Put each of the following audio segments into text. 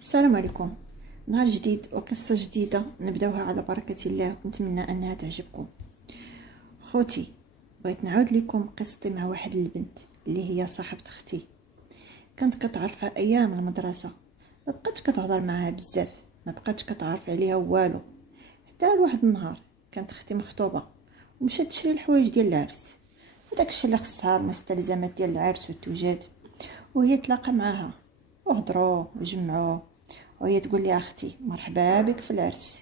السلام عليكم. نهار جديد وقصة جديدة نبداوها على بركة الله، ونتمنى انها تعجبكم. خوتي، بغيت نعاود لكم قصتي مع واحد البنت اللي هي صاحبة اختي. كانت كتعرفها ايام المدرسة، ما بقاتش كتهضر معاها بزاف، ما بقاتش كتعرف عليها والو، حتى لواحد النهار كانت اختي مخطوبة ومشات تشري الحوايج ديال العرس، وداكشي اللي خصها المستلزمات ديال العرس والتوجاد، وهي تلاقى معاها وهضروا وجمعوا، وهي تقول لي اختي مرحبا بك في العرس.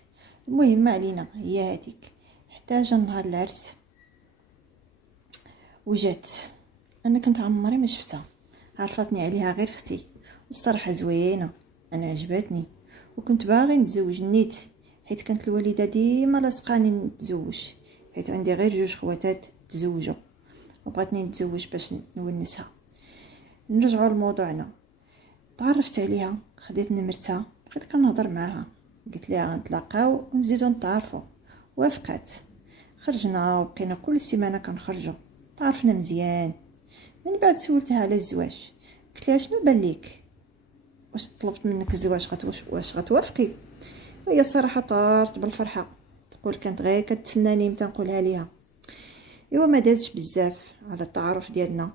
المهم ما علينا، هي هذيك حتى جا نهار العرس وجات. انا كنت عمري ما شفتها، عرفتني عليها غير اختي، الصراحه زوينه، انا عجبتني وكنت باغي نتزوج نيت، حيت كانت الوالده ديما لاصقاني نتزوج، حيت عندي غير جوج خواتات تزوجوا وبغاتني نتزوج باش نونسها. نرجعوا لموضوعنا. تعرفت عليها، خديت نمرتها، بقيت كنهضر معاها، قلت لها غنتلاقاو ونزيدو نتعرفوا، وافقات. خرجنا وبقينا كل سيمانه كنخرجوا، تعرفنا مزيان. من بعد سولتها على الزواج، قلت لها شنو بان ليك، واش طلبت منك الزواج واش غتوافقي؟ وهي الصراحه طارت بالفرحه، تقول كانت غير كتسناني متى نقولها ليها. ايوا ما دازش بزاف على التعارف ديالنا،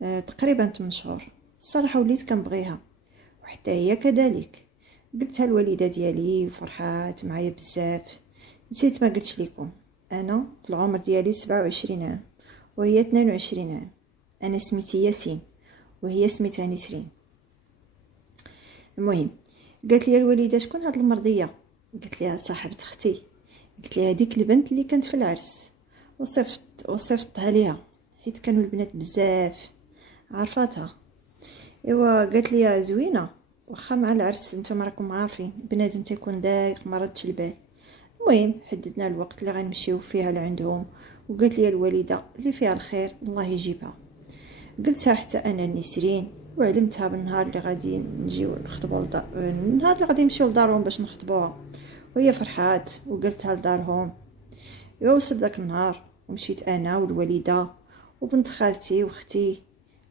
تقريبا 8 شهور. الصراحه وليت كنبغيها وحتى هي كذلك. قلتها الوالده ديالي وفرحات معايا بزاف. نسيت ما قلتش لكم، انا في العمر ديالي 27 عام وهي 22 عام. انا سميتي ياسين وهي سميتها نسرين. المهم قالت لي الوالده شكون هاد المرضيه؟ قلت لها صاحبه اختي، قلت لها هذيك البنت اللي كانت في العرس. وصفتها ليها حيت كانوا البنات بزاف عرفاتها. ايوا قالت لي زوينه، واخا مع العرس نتوما راكم عارفين بنادم تيكون ضايق ما ردش البال. المهم حددنا الوقت اللي غنمشيو فيها لعندهم، وقالت لي الوالده اللي فيها الخير الله يجيبها. قلتها حتى انا نسرين، وعلمتها بالنهار اللي غادي نجيو نخطبوا النهار اللي غادي نمشيو لدارهم باش نخطبوها، وهي فرحات وقلتها لدارهم. وصل داك النهار ومشيت انا والوالده وبنت خالتي واختي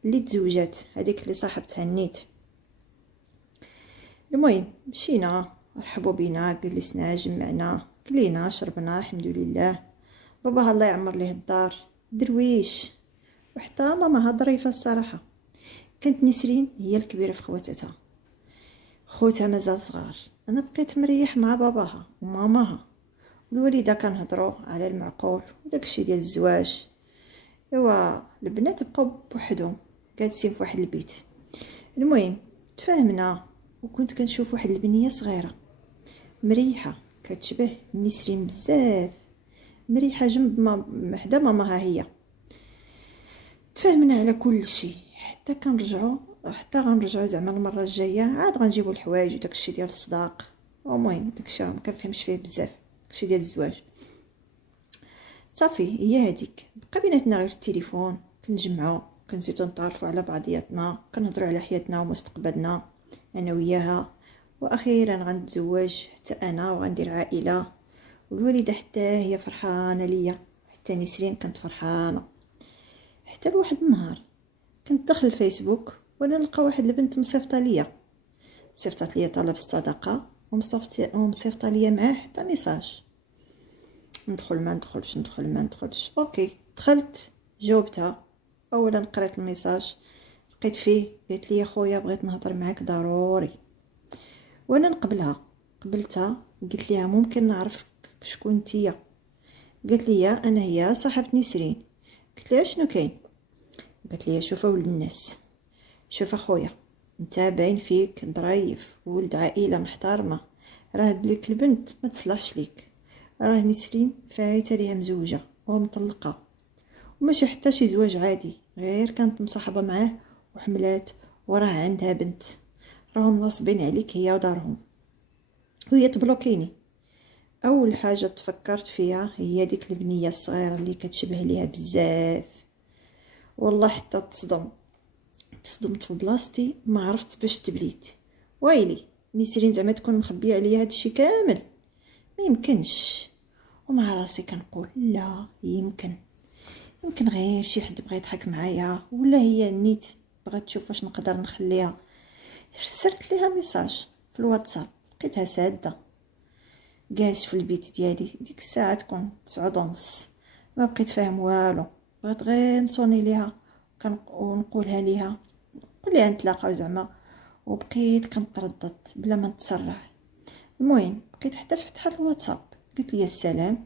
اللي تزوجات، هذيك اللي صاحبتها النيت. المهم مشينا، رحبوا بينا، جلسنا، جمعنا، كلينا، شربنا، الحمد لله. باباها الله يعمر ليه الدار درويش، وحتى ماماها ظريفه الصراحه. كانت نسرين هي الكبيره في خواتاتها، خوتها مازال صغار. انا بقيت مريح مع باباها وماماها، والوالده كنهضروا على المعقول وداكشي ديال الزواج. ايوا البنات بقاو بوحدهم جالسين في واحد البيت. المهم تفاهمنا، وكنت كنشوف واحد البنيه صغيره مريحه كتشبه نسرين بزاف، مريحه جنب ما حدا ماماها هي. تفاهمنا على كل شيء، حتى غنرجعوا زعما المره الجايه عاد غنجيبوا الحوايج وداكشي ديال الصداق. المهم داكشي ما كنفهمش فيه بزاف، داكشي ديال الزواج. صافي هي هذيك، بقى بيناتنا غير التليفون، كنجمعوا كنزيدو نتعرفوا على بعضياتنا، كنهضروا على حياتنا ومستقبلنا انا وياها. واخيرا غنتزوج حتى انا وغندير عائله، والوالده حتى هي فرحانه ليا، حتى نسرين كانت فرحانه. حتى لواحد النهار كنت داخل الفيسبوك وانا نلقى واحد البنت مصيفطه ليا، صيفطت ليا طلب الصداقه ومصيفطه ليا معاه حتى ميساج. ندخل ما ندخلش. اوكي دخلت، جاوبتها. اولا قريت الميساج لقيت فيه قالت لي خويا بغيت نهضر معاك ضروري. وانا قبلتها قلت ليها ممكن نعرف شكون نتيا؟ قالت لي انا هي صاحبه نسرين. قلت لها شنو كاين؟ قالت لي شوف ولد الناس، شوف اخويا انت باين فيك ظريف ولد عائله محترمه، راه ديك البنت ما تصلحش ليك، راه نسرين فايته ليها مزوجه ومطلقه، وماشي حتى شي زواج عادي، غير كانت مصاحبه معاه وحملات وراه عندها بنت، راهم ناصبين عليك هي ودارهم، وهي تبلوكيني. اول حاجه تفكرت فيها هي ديك البنيه الصغيره اللي كتشبه ليها بزاف. والله حتى تصدمت في بلاصتي، ما عرفت باش تبليت. ويلي نسرين زعما تكون مخبيه عليا هادشي كامل؟ ما يمكنش. ومع راسي كنقول لا، يمكن غير شي حد بغى يضحك معايا، ولا هي نيت بغات تشوف واش نقدر نخليها. رسلت ليها ميساج في الواتساب، لقيتها ساده. جالس في البيت ديالي ديك الساعه تكون 9:30، ما بقيت فاهم والو، بغيت غير نصوني ليها ونقولها ليها، نقول ليها نتلاقاو زعما، وبقيت كنتردد بلا ما نتسرع. المهم بقيت حتى فتحت الواتساب، قلت لي السلام،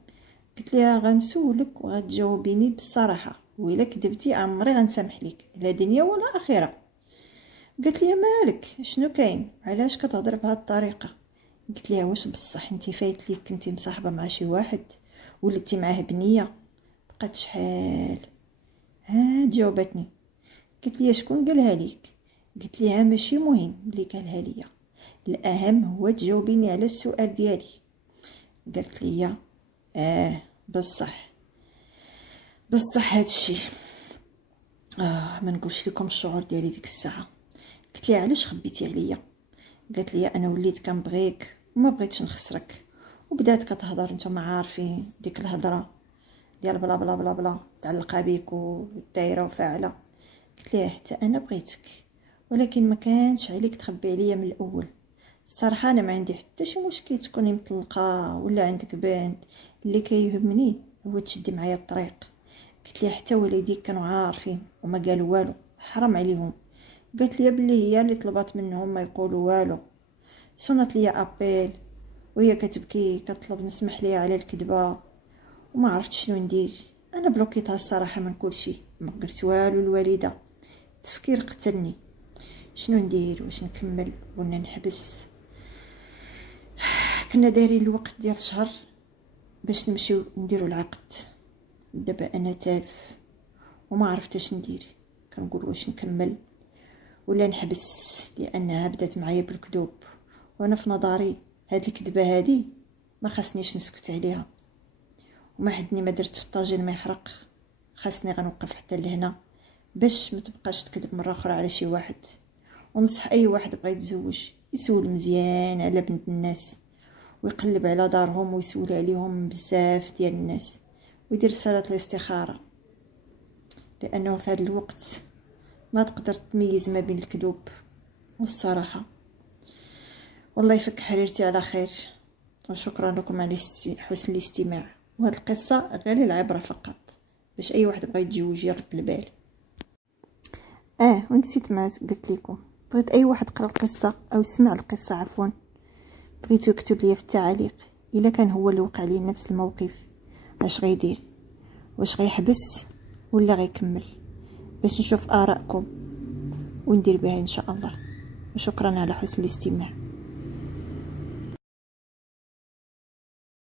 قلت لها غنسولك وغتجاوبيني بالصراحه، وإلا كذبتي عمري غنسامح ليك لا دنيا ولا اخره. قلت لي مالك شنو كاين، علاش كتهضر بهذه الطريقه؟ قلت لها واش بصح انت فايت ليك كنتي مصاحبه مع شي واحد ولتي معاه بنيه؟ بقات شحال جاوبتني، قلت لي شكون قالها ليك؟ قلت لها ماشي مهم اللي قالها ليا، الاهم هو تجاوبيني على السؤال ديالي. قالت لي بصح هادشي ما نقولش لكم الشعور ديالي ديك الساعه. قلت لها علاش خبيتي عليا؟ قالت لي انا وليت كنبغيك وما بغيتش نخسرك، وبدات كتهضر، نتوما عارفين ديك الهضره ديال بلا بلا بلا بلا تعلقها بيك ودايره وفاعله. قلت لها حتى انا بغيتك، ولكن ما كانش عليك تخبي عليا من الاول. الصراحه انا ما عندي حتى شي مشكل تكوني مطلقه ولا عندك بنت، اللي كيهمني هو تشدي معايا الطريق. قلت لها حتى والديك كانوا عارفين وما قالوا والو، حرام عليهم. قالت لي بلي هي اللي طلبات منهم ما يقولوا والو. صونت لي ابيل وهي كتبكي كتطلب نسمح ليها على الكذبه، وما عرفت شنو ندير. انا بلوكيتها الصراحه من كل شيء، ما قلت والو الوالده، التفكير قتلني. شنو ندير؟ واش نكمل ولا نحبس؟ كنا دايرين الوقت ديال شهر باش نمشيو نديرو العقد، دابا انا تالف وما عرفتش ندير. كنقول واش نكمل ولا نحبس، لانها بدات معايا بالكذوب، وانا في نظري هاد الكذبه هادي ما خاصنيش نسكت عليها، وما حدني ما درت في الطاجين ما يحرق. خاصني غنوقف حتى لهنا باش ما تبقاش تكذب مره اخرى على شي واحد. ونصح اي واحد بغى يتزوج يسول مزيان على بنت الناس، ويقلب على دارهم ويسول عليهم بزاف ديال الناس، ويدير صلاه الاستخاره، لانه في هذا الوقت ما تقدر تميز ما بين الكذوب والصراحه. والله يفك حريرتي على خير، وشكرا لكم على حسن الاستماع. وهذه القصه غير العبره فقط باش اي واحد بغى يتزوج يرد البال. ونسيت ما قلت لكم، بغيت اي واحد قرا القصه او سمع القصه عفوا، بغيتو يكتب لي في التعاليق الا كان هو اللي وقع ليه نفس الموقف، اش غيدير، واش غيحبس ولا غيكمل، باش نشوف آراءكم وندير بها ان شاء الله. وشكرا على حسن الاستماع.